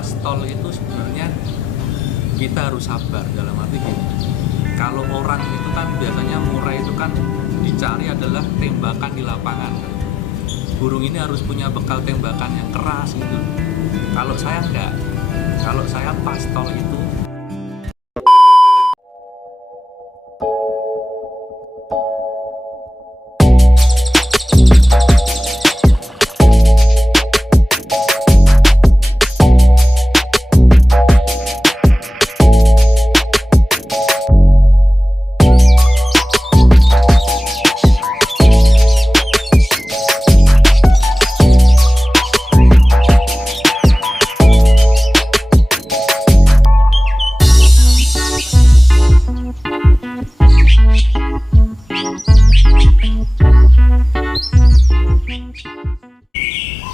pas tol itu sebenarnya kita harus sabar, dalam arti gini, kalau orang itu kan biasanya murai itu kan dicari adalah tembakan di lapangan kan. Burung ini harus punya bekal tembakan yang keras gitu. Kalau saya enggak, kalau saya pas tol itu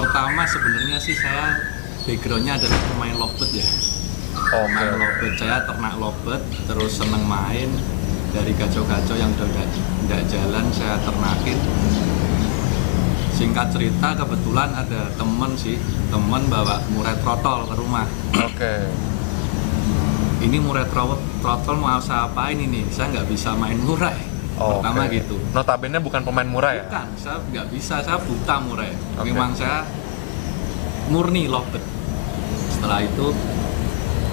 pertama sebenarnya sih saya backgroundnya adalah pemain lovebird ya. Main lovebird, saya ternak lovebird, terus seneng main dari gacor-gacor yang udah nggak jalan saya ternakin. Singkat cerita kebetulan ada temen bawa murai trotol ke rumah. Ini murai trotol mau saya apain ini? Saya nggak bisa main murai. Pertama gitu. Notabene bukan pemain murai ya? Bukan, saya nggak bisa, saya buta murai. Memang saya murni lovebird. Setelah itu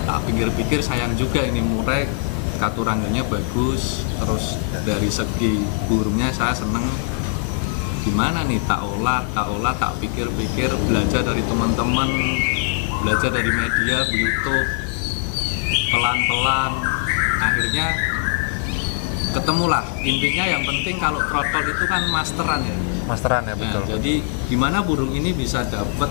tak pikir-pikir sayang juga ini murai, katurangganya bagus, terus dari segi burungnya saya seneng. Gimana nih tak olah, tak pikir-pikir, belajar dari teman-teman, belajar dari media, YouTube, pelan-pelan, akhirnya ketemulah. Intinya yang penting kalau trotol itu kan masteran ya. Masteran ya, betul. Nah, jadi gimana burung ini bisa dapat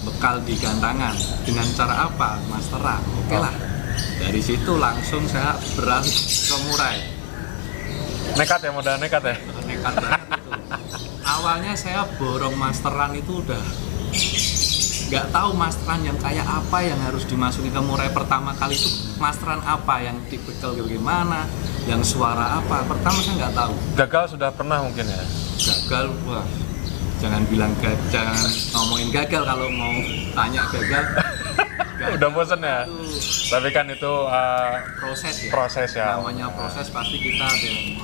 bekal di gantangan dengan cara apa? Masteran. Oke lah. Dari situ langsung saya beralih ke murai. Nekat ya, modal nekat ya? Nekat banget itu. Awalnya saya borong masteran itu udah nggak tahu masteran yang kayak apa yang harus dimasukin ke murai. Pertama kali itu masteran apa yang tipikal bagaimana, yang suara apa, pertama saya nggak tahu. Gagal sudah pernah mungkin ya? Gagal, wah jangan ngomongin gagal kalau mau tanya gagal. Udah bosen ya? Tapi kan itu proses ya. Ya. Namanya proses, pasti kita ada yang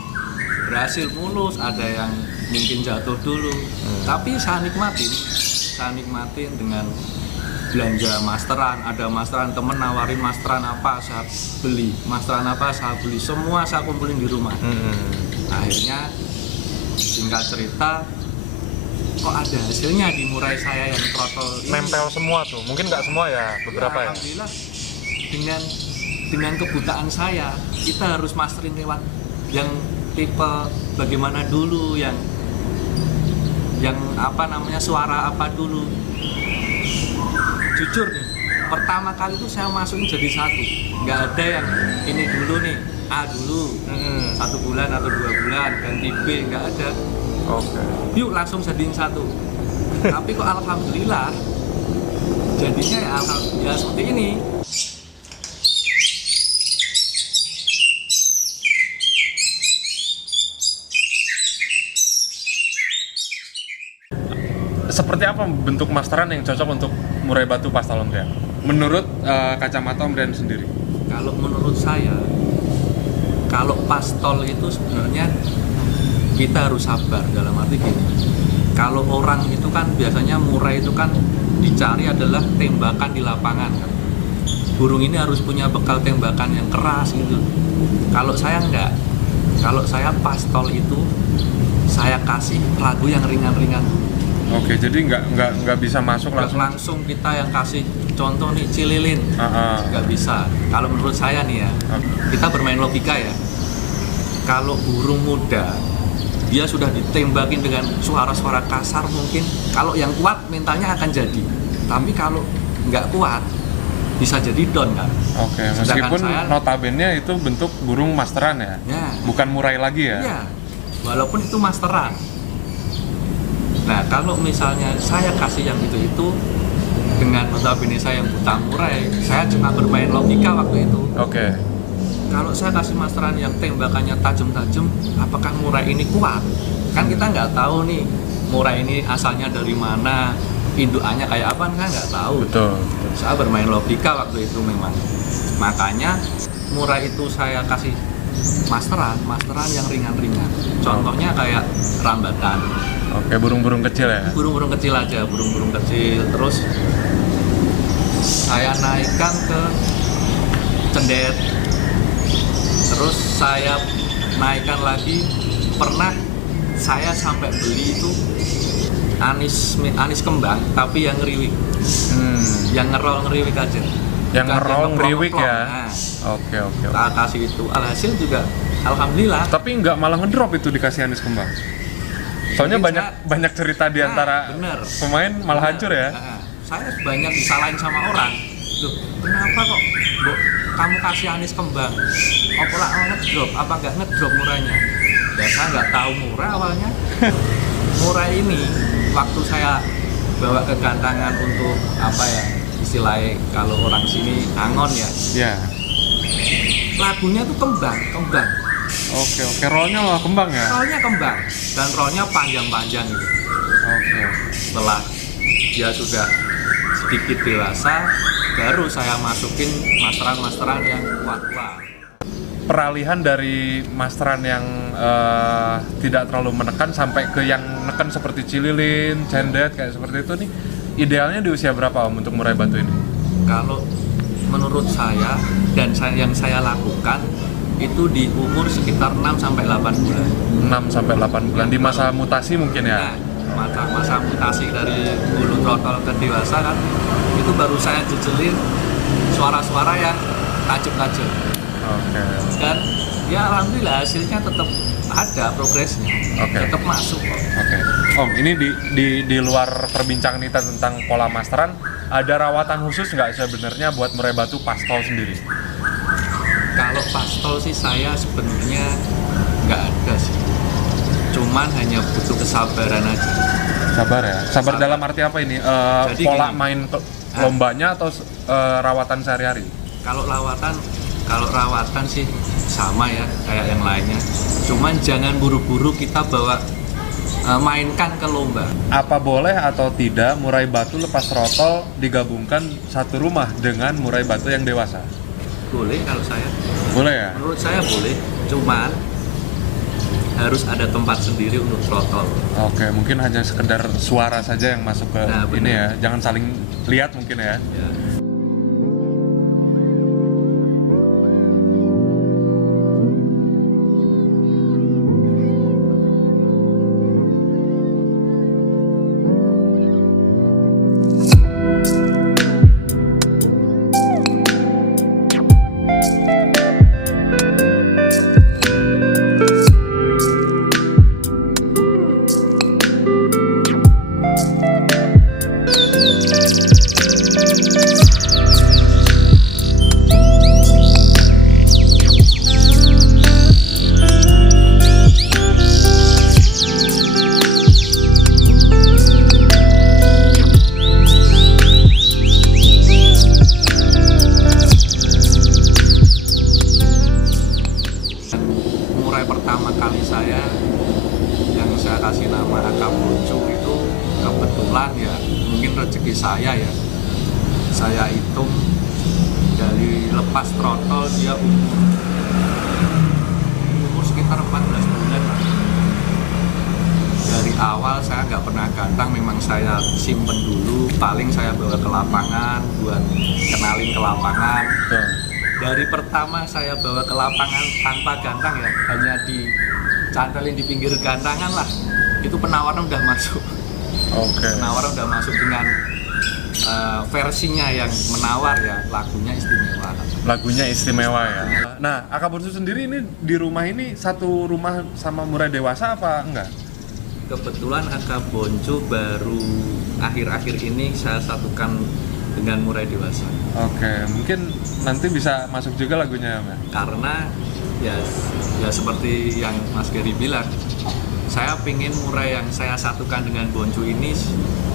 berhasil mulus, ada yang mungkin jatuh dulu. Tapi saya nikmatin dengan belanja masteran. Ada masteran, temen nawarin masteran apa saya beli, semua saya kumpulin di rumah. Akhirnya singkat cerita kok ada hasilnya di murai saya yang trotol ini. Nempel semua tuh, mungkin nggak semua ya, beberapa ya? Alhamdulillah dengan kebutaan saya, kita harus masterin lewat yang tipe bagaimana dulu, yang suara apa dulu. Jujur nih, pertama kali itu saya masukin jadi satu, nggak ada yang ini dulu nih, A dulu, 1 bulan atau 2 bulan, ganti B, nggak ada. Yuk langsung jadiin satu. Tapi kok alhamdulillah jadinya ya seperti ini. Seperti apa bentuk masteran yang cocok untuk murai batu pastel Om Rian? Menurut kacamata Om Rian sendiri? Kalau menurut saya, kalau pastol itu sebenarnya kita harus sabar, dalam arti gini. Kalau orang itu kan biasanya murai itu kan dicari adalah tembakan di lapangan kan. Burung ini harus punya bekal tembakan yang keras gitu. Kalau saya enggak. Kalau saya pastol itu saya kasih lagu yang ringan-ringan. Oke, jadi nggak bisa masuk langsung kita yang kasih contoh nih cililin, nggak bisa. Kalau menurut saya nih ya, kita bermain logika ya. Kalau burung muda dia sudah ditembakin dengan suara-suara kasar, mungkin kalau yang kuat mentalnya akan jadi. Tapi kalau nggak kuat bisa jadi down kan. Oke, meskipun notabene itu bentuk burung masteran ya, bukan murai lagi ya. Iya, walaupun itu masteran. Nah, kalau misalnya saya kasih yang itu dengan notabene saya yang buta murai, saya cuma bermain logika waktu itu. Kalau saya kasih masteran yang tembakannya tajam-tajam, apakah murai ini kuat? Kan kita nggak tahu nih murai ini asalnya dari mana, indukannya kayak apa kan nggak tahu. Betul. Saya bermain logika waktu itu memang. Makanya murai itu saya kasih masteran yang ringan-ringan. Contohnya kayak rambatan. Oke, burung-burung kecil ya. Burung-burung kecil aja, burung-burung kecil. Terus saya naikkan ke cendet. Terus saya naikkan lagi. Pernah saya sampai beli itu anis kembang tapi yang ngeriwik. Yang ngerol ngeriwik aja. Yang ngerol ngeriwik ya. Nah, Oke. tak kasih itu. Alhasil juga alhamdulillah. Tapi nggak malah ngedrop itu dikasih anis kembang. Soalnya Mungkin banyak cerita di antara bener. pemain malah hancur ya. Nah, saya banyak disalahin sama orang. Loh, kenapa kok kamu kasih anis kembang? Apa lah ngedrop? Apa nggak ngedrop murahnya? Ya saya nggak tahu murah awalnya. Murah ini waktu saya bawa ke gantangan untuk apa ya? Istilahnya kalau orang sini angon ya. Iya. Lagunya tuh kembang. Oke. Rollnya malah kembang ya. Rollnya kembang dan rollnya panjang gitu. Oke. Setelah dia sudah sedikit dewasa, baru saya masukin masteran yang kuat. Peralihan dari masteran yang tidak terlalu menekan sampai ke yang menekan seperti cililin, cendet kayak seperti itu nih. Idealnya di usia berapa Om untuk murai batu ini? Kalau menurut saya dan yang saya lakukan itu di umur sekitar 6 sampai 8 bulan. 6 sampai 8 bulan di masa mutasi mungkin ya. Nah, masa mutasi dari bulu trotol ke dewasa kan itu baru saya jejelin suara-suara yang tajuk-tajuk. Oke. Dan ya alhamdulillah hasilnya tetap ada progresnya. Tetap masuk kok. Oke. Om, ini di luar perbincangan kita tentang pola masteran, ada rawatan khusus nggak sebenarnya buat murai batu pastol sendiri? Kalau pastol sih saya sebenarnya nggak ada sih. Cuman hanya butuh kesabaran aja. Sabar ya? Sabar dalam arti apa ini? Jadi Pola gini, main lombanya atau rawatan sehari-hari? Kalau rawatan sih sama ya kayak yang lainnya. Cuman jangan buru-buru kita bawa mainkan ke lomba. Apa boleh atau tidak murai batu lepas trotol digabungkan satu rumah dengan murai batu yang dewasa? Boleh kalau saya. Boleh ya? Menurut saya boleh. Cuman harus ada tempat sendiri untuk trotol. Oke, mungkin hanya sekedar suara saja yang masuk ke ini ya. Jangan saling lihat mungkin ya. Ya. Pertama kali saya yang saya kasih nama Akaboncu itu kebetulan ya mungkin rezeki saya ya. Saya hitung dari lepas trotol dia umur sekitar 14 bulan. Dari awal saya nggak pernah gantang, memang saya simpen dulu, paling saya bawa ke lapangan buat kenalin ke lapangan. Dari pertama saya bawa ke lapangan tanpa gantang ya, hanya dicantelin di pinggir gantangan lah, itu penawaran udah masuk. Penawaran udah masuk dengan versinya yang menawar ya, lagunya istimewa ya. Nah, Akaboncu sendiri ini di rumah ini satu rumah sama murai dewasa apa enggak? Kebetulan Akaboncu baru akhir-akhir ini saya satukan dengan murai dewasa. Mungkin nanti bisa masuk juga lagunya ya? Karena ya seperti yang Mas Gary bilang, saya pingin murai yang saya satukan dengan Boncu ini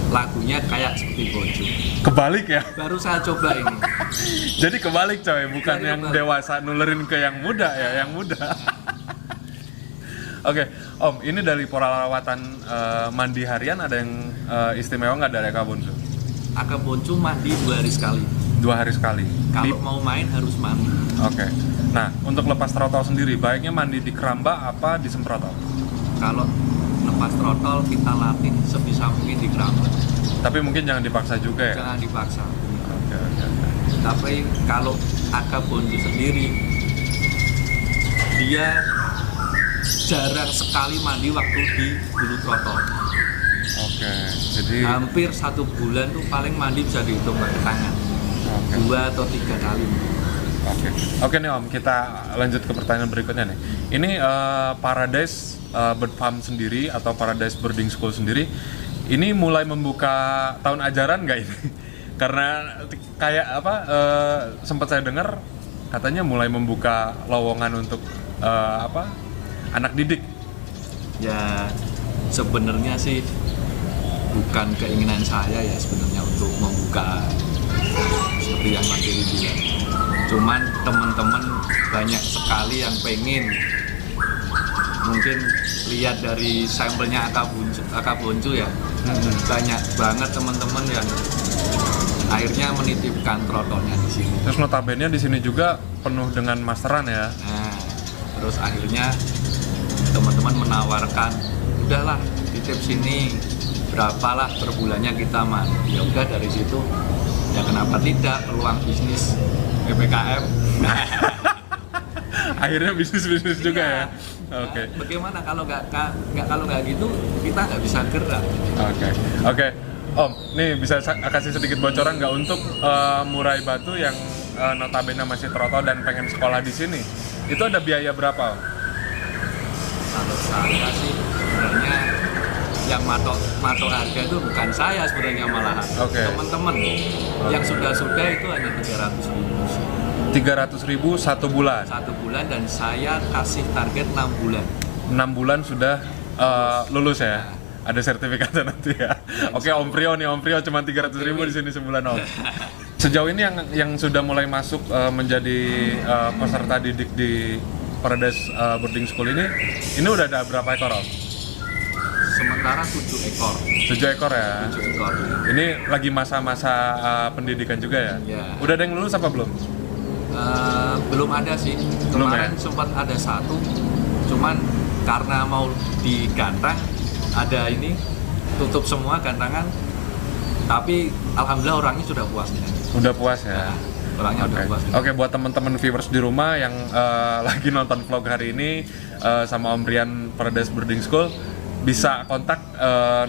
lagunya kayak seperti Boncu. Kebalik ya? Baru saya coba ini. Jadi kebalik coy, bukan yang dewasa nulerin ke yang muda ya, yang muda. Oke, Om, ini dari perawatan mandi harian ada yang istimewa nggak dari Aka Bonsu? Aka Bonsu mandi 2 hari sekali. 2 hari sekali. Kalau mau main harus mandi. Oke. Nah, untuk lepas trotol sendiri, baiknya mandi di keramba apa di semprotol? Kalau lepas trotol kita latih sebisa mungkin di keramba. Tapi mungkin jangan dipaksa juga ya? Jangan dipaksa. Oke. Tapi kalau Aka Bonsu sendiri, dia jarang sekali mandi waktu di bulu trotol. Oke, jadi Hampir 1 bulan tuh paling mandi bisa dihitung pakai tangan. oke. 2 atau 3 kali. Oke nih Om, kita lanjut ke pertanyaan berikutnya nih. Ini Paradise Bird Farm sendiri atau Paradise Birding School sendiri, ini mulai membuka tahun ajaran nggak ini? Karena kayak apa? Sempat saya dengar katanya mulai membuka lowongan untuk anak didik. Ya sebenarnya sih bukan keinginan saya ya sebenarnya untuk membuka seperti yang Mas Dery bilang. Cuman teman-teman banyak sekali yang pengen, mungkin lihat dari sampelnya Aka Bonsu ya, banyak banget teman-teman yang akhirnya menitipkan trotolnya di sini. Terus notabene di sini juga penuh dengan masteran ya. Nah, terus akhirnya teman-teman menawarkan, udahlah titip sini, berapalah per bulannya kita mandi. Ya udah dari situ, ya kenapa tidak, peluang bisnis PPKM. Akhirnya bisnis juga ya. Oke. Nah, bagaimana kalau nggak gitu kita nggak bisa gerak. Oke. Om, nih bisa kasih sedikit bocoran nggak untuk murai batu yang notabene masih trotol dan pengen sekolah di sini? Itu ada biaya berapa, Om? Kalau saya sih sebenarnya yang matok harga itu bukan saya sebenarnya malahan. Oke. Teman-teman yang sudah itu hanya 300.000 1 bulan. 1 bulan dan saya kasih target 6 bulan. 6 bulan sudah lulus ya. Ada sertifikatnya nanti ya. Oke, Om Prio cuma 300.000 di sini sebulan, Om. Sejauh ini yang sudah mulai masuk menjadi peserta didik di Paradise Boarding School ini udah ada berapa ekor, Om? Sementara 7 ekor. 7 ekor ya. 7 ekor. Ini lagi masa-masa pendidikan juga ya? Ya. Udah ada yang lulus apa belum? Belum ada sih. Belum Kemarin ya? sempat ada 1, cuman karena mau digantang ada ini tutup semua gantangan. Tapi alhamdulillah orangnya sudah puas ya. Udah puas ya. Nah, orangnya udah puas. Oke, buat teman-teman viewers di rumah yang lagi nonton vlog hari ini sama Om Rian Paradise Birding School, bisa kontak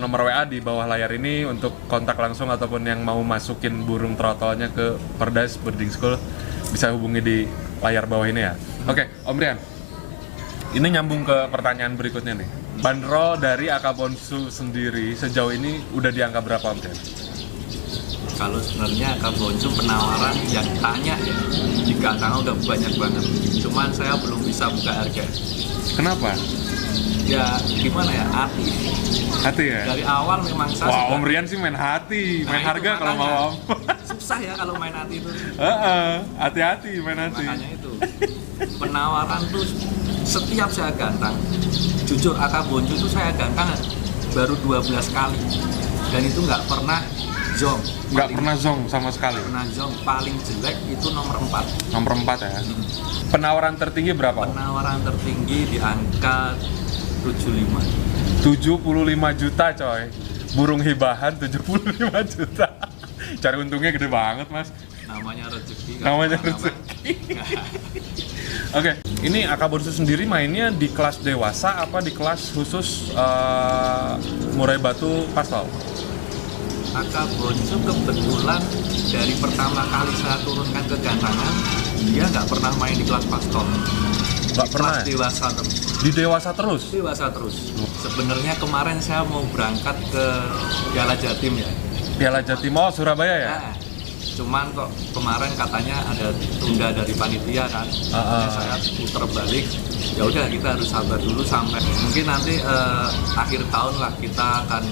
nomor WA di bawah layar ini untuk kontak langsung ataupun yang mau masukin burung trotolnya ke Paradise Birding School bisa hubungi di layar bawah ini ya. Oke, Om Rian. Ini nyambung ke pertanyaan berikutnya nih. Bandrol dari Aka Bonsu sendiri sejauh ini udah di angka berapa, Om Rian? Kalau sebenarnya Aka Bonsu penawaran yang tanya ya di gantang udah banyak banget. Cuman saya belum bisa buka harga. Kenapa? Ya gimana ya, Hati ya? dari awal memang saya Wah, sudah- Om Rian sih main hati, main Nah, harga itu kalau makanya. mau, Om. susah ya kalau main hati itu. Hati-hati main hati. Makanya itu penawaran tuh setiap saya gantang, jujur Aka Bonsu itu saya gantang baru 12 kali dan itu nggak pernah zong. Nggak Paling- pernah zong sama sekali. pernah zong. Paling jelek itu nomor 4. Nomor 4 ya. Penawaran tertinggi berapa, Om? Penawaran tertinggi di angka 75. 75 juta, coy. Burung hibahan 75 juta. Cari untungnya gede banget, Mas. Namanya rezeki. Namanya Kalau rezeki. Oke, ini Aka Bonsu sendiri mainnya di kelas dewasa apa di kelas khusus murai batu pastol? Aka Bonsu kebetulan dari pertama kali saya turunkan ke gantangan, dia nggak pernah main di kelas pastol. Nggak Di pernah kelas ya? dewasa terus. Di dewasa terus? Dewasa terus. Sebenarnya kemarin saya mau berangkat ke Piala Jatim ya. Piala Jatim, Surabaya ya? Nah, cuman kok kemarin katanya ada tunda dari panitia kan. Saya putar balik. Ya udah kita harus sabar dulu sampai mungkin nanti akhir tahun lah kita akan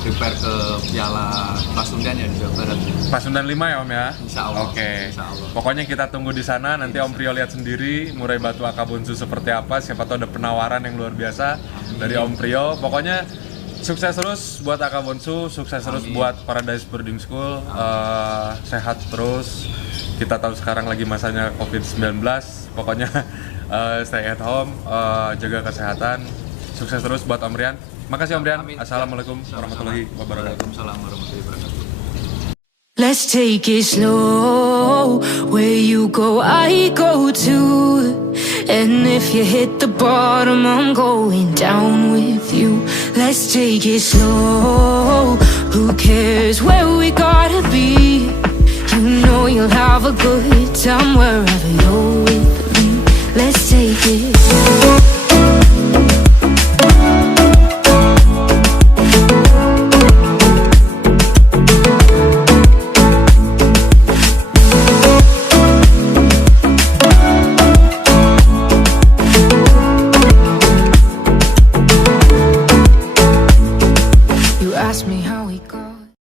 prepare ke Piala Pasundan ya di Jawa Barat. Pasundan 5 ya Om ya? Insya Allah. Oke. Insya Allah. Pokoknya kita tunggu di sana, nanti Om Prio lihat sendiri Murai Batu Akabonsu seperti apa. Siapa tahu ada penawaran yang luar biasa dari Om Prio. Pokoknya sukses terus buat Akabonsu, sukses terus buat Paradise Boarding School. Sehat terus. Kita tahu sekarang lagi masanya COVID-19. Pokoknya stay at home, jaga kesehatan. Sukses terus buat Om Rian. Makasih Om Rian. Amin. Assalamualaikum warahmatullahi wabarakatuh. Waalaikumsalam warahmatullahi wabarakatuh. Let's take it slow. Where you go, I go too. And if you hit the bottom, I'm going down with you. Let's take it slow. Who cares where we gotta be? You know you'll have a good time wherever you're with me. Let's take it